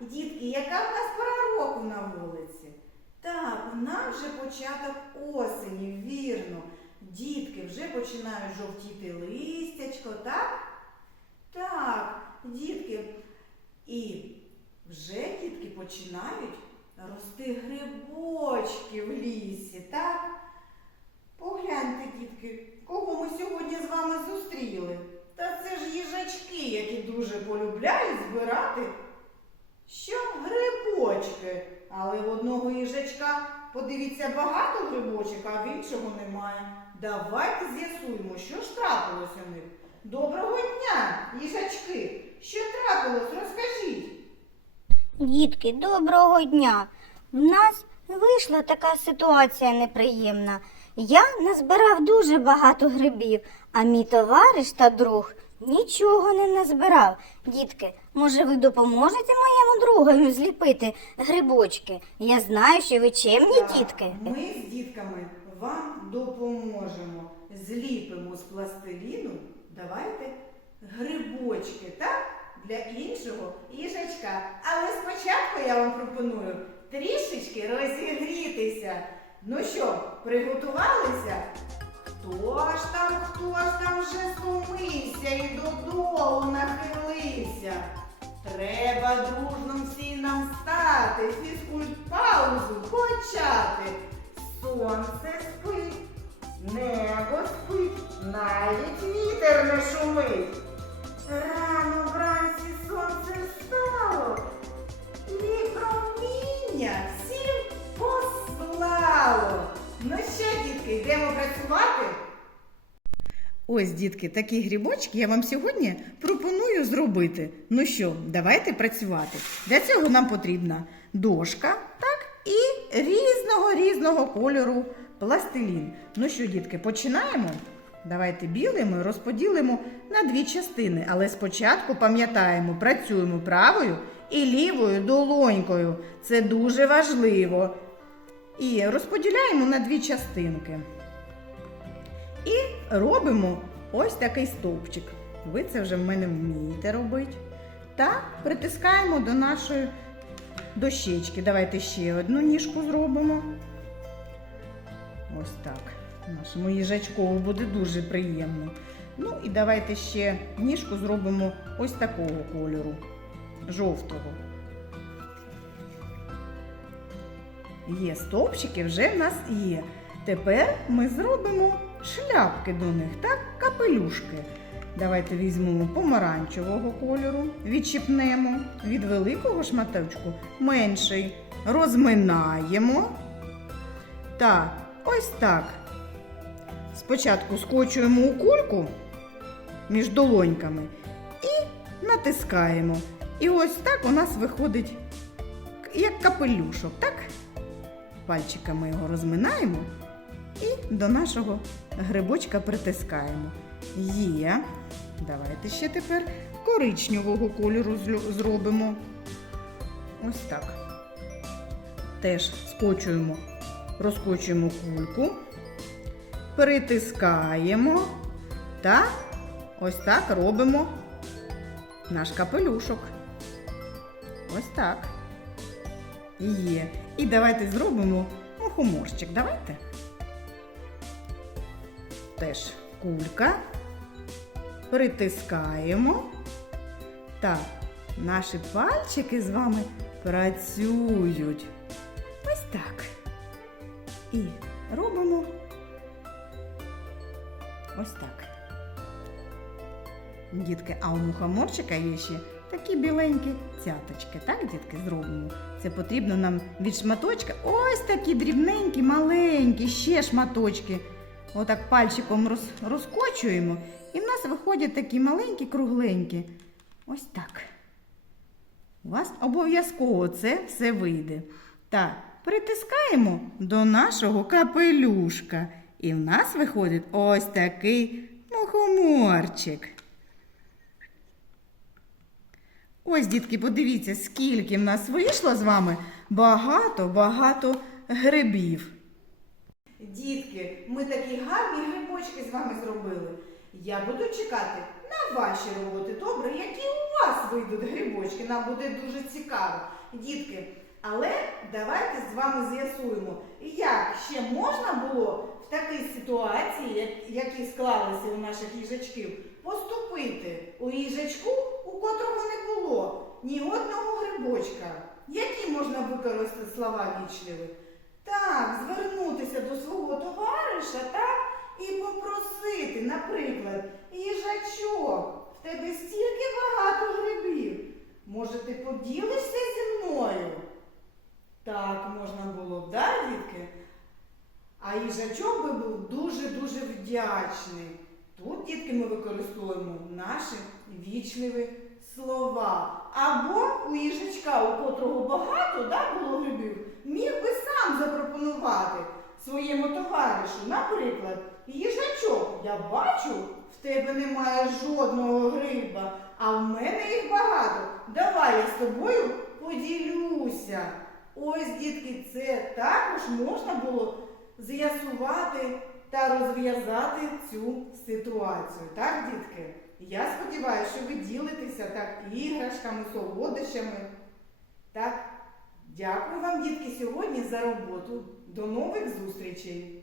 Дітки, яка в нас пора року на вулиці? Так, у нас вже початок осені, вірно. Дітки вже починають жовтіти листячко, так? Так, дітки. І вже дітки починають рости грибочки в лісі, так? Погляньте, дітки, кого ми сьогодні з вами зустріли. Та це ж їжачки, які дуже полюбляють збирати що грибочки. Але в одного їжачка, подивіться, багато грибочок, а в іншого немає. Давайте з'ясуємо, що ж трапилось у них. Доброго дня, їжачки! Що трапилось, розкажіть. Дітки, доброго дня. В нас вийшла така ситуація неприємна. Я назбирав дуже багато грибів, а мій товариш та друг нічого не назбирав. Дітки, може ви допоможете моєму другові зліпити грибочки? Я знаю, що ви чемні Так, дітки. Ми з дітками вам допоможемо. Зліпимо з пластиліну. Давайте грибочки, так? Для іншого їжачка. Але спочатку я вам пропоную трішечки розігрітися. Ну що, приготувалися? Хто ж там, хто ж там вже сумився і додолу нахилився? Треба дружно всім нам стати, фізкульт-паузу почати. Сонце спить, небо спить, навіть вітер не шумить. Працювати? Ось, дітки, такі грибочки я вам сьогодні пропоную зробити. Ну що, давайте працювати. Для цього нам потрібна дошка, так, і різного різного кольору пластилін. Ну що, дітки, починаємо? Давайте білий ми розподілимо на дві частини, але спочатку пам'ятаємо, працюємо правою і лівою долонькою. Це дуже важливо. І розподіляємо на дві частинки. І робимо ось такий стовпчик. Ви це вже в мене вмієте робити. Та притискаємо до нашої дощечки. Давайте ще одну ніжку зробимо. Ось так. Нашому їжачкову буде дуже приємно. Ну і давайте ще ніжку зробимо ось такого кольору, жовтого. Є стовпчики, вже в нас є. Тепер ми зробимо шляпки до них, так, капелюшки. Давайте візьмемо помаранчевого кольору, відчіпнемо від великого шматочку менший. Розминаємо. Так, ось так. Спочатку скочуємо у кульку між долоньками і натискаємо. І ось так у нас виходить як капелюшок, так? Пальчиками його розминаємо і до нашого грибочка притискаємо. Є. Давайте ще тепер коричневого кольору зробимо. Ось так. Теж скочуємо, розкочуємо кульку, притискаємо та ось так робимо наш капелюшок. Ось так. Є. І давайте зробимо мухоморщик. Давайте. Теж кулька. Притискаємо. Так, наші пальчики з вами працюють. Ось так. І робимо ось так. Дітки, а у мухоморчика є ще такі біленькі цяточки. Так, дітки, зробимо. Це потрібно нам від шматочка. Ось такі дрібненькі, маленькі, ще шматочки. Отак пальчиком роз, розкочуємо, і в нас виходять такі маленькі, кругленькі. Ось так. У вас обов'язково це все вийде. Так, притискаємо до нашого капелюшка. І в нас виходить ось такий мухоморчик. Ось, дітки, подивіться, скільки в нас вийшло з вами багато-багато грибів. Дітки, ми такі гарні грибочки з вами зробили. Я буду чекати на ваші роботи. Добре, які у вас вийдуть грибочки. Нам буде дуже цікаво, дітки. Але давайте з вами з'ясуємо, як ще можна було в такій ситуації, які склалися у наших їжачків, поступити у їжачку, у котрого не було ні одного грибочка. Які можна використати слова вічливі? Так, звернутися товариша, так, і попросити, наприклад, їжачок, в тебе стільки багато грибів. Може, ти поділишся зі мною? Так, можна було б, да, дітки? А їжачок би був дуже-дуже вдячний. Тут, дітки, ми використовуємо наші вічливі слова. Або у їжачка, у котрого багато да, було грибів, міг би сам запропонувати своєму товаришу. Наприклад, їжачок, я бачу, в тебе немає жодного гриба, а в мене їх багато. Давай я з тобою поділюся. Ось, дітки, це також можна було з'ясувати та розв'язати цю ситуацію. Так, дітки? Я сподіваюся, що ви ділитеся так іграшками, солодощами. Так, дякую вам, дітки, сьогодні за роботу. До нових зустрічей!